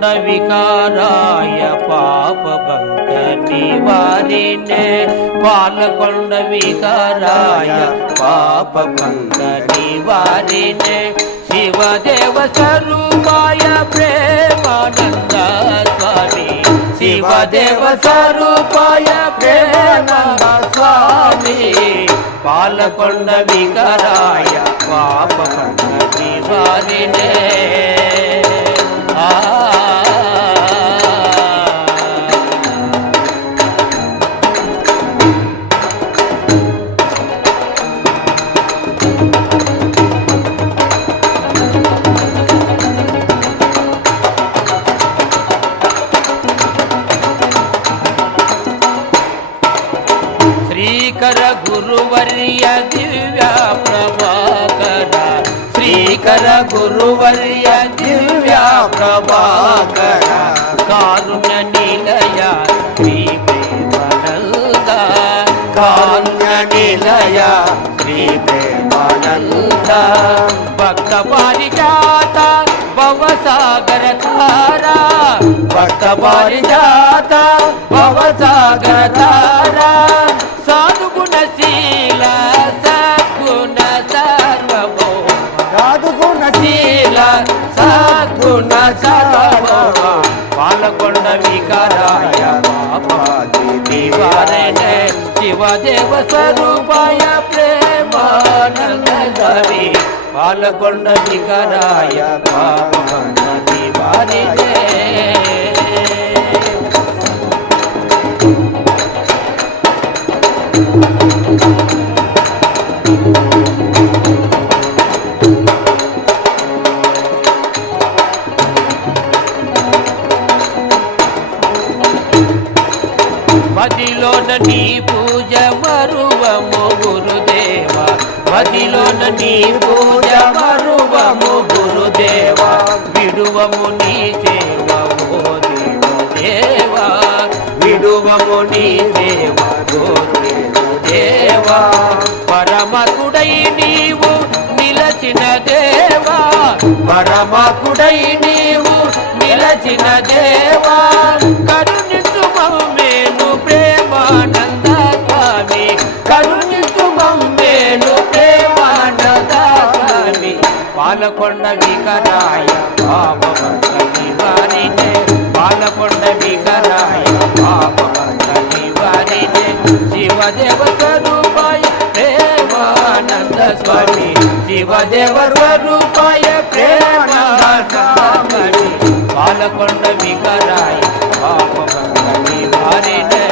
పాలకొండ వికారాయ పాపభంగ నివారిణే పాలకొండ వికారాయ పాపభంగ నివారిణే శివదేవ స్వరూపాయ ప్రేమానంద స్వామి శివదేవ స్వరూపాయ ప్రేమానంద స్వామి పాలకొండ వికారాయ పాపభంగ నివారిణే శ్రీకర గురువర్య దివ్య ప్రభాకర శ్రీకర గురువర్య దివ్య ప్రభాకర కారుణ్య నిలయ శ్రీ ప్రేమానంద కారుణ్య నిలయ శ్రీ ప్రేమానంద భక్త పారిజాత భవసాగర తారా భక్త పారిజాత భవసాగర తారా సాధుగుణశీల సద్గుణ సర్వభౌమ సాధుగుణశీల సద్గుణ సర్వభౌమ పాలకొండ వికారాయ పాపాది నివారణే శివదేవ స్వరూపాయ ప్రేమానంద స్వామి పాలకొండ వికారాయ పాపభంగ నివారణే మదిలోన నీ పూజ మరువము గురుదేవ మదిలోన నీ పూజ మరువము గురుదేవ విడువము నీ సేవ ఓ దేవ విడువము నీ సేవ దేవా పరమకుడై నీవు నిలచిన దేవా పరమకుడై నీవు నిలచిన దేవా కరుణించు మమ్మేను ప్రేమానంద స్వామి కరుణించు మమ్మేను ప్రేమానంద స్వామి పాలకొండ వికారాయ పాపభంగ నివారిణే పాలకొండ వికారాయ పాపభంగ నివారిణే శివదేవ స్వరూపాయ ప్రేమానంద స్వామి శివదేవ స్వరూపాయ ప్రేమానంద స్వామి పాలకొండ వికారాయ పాపభంగ నివారిణే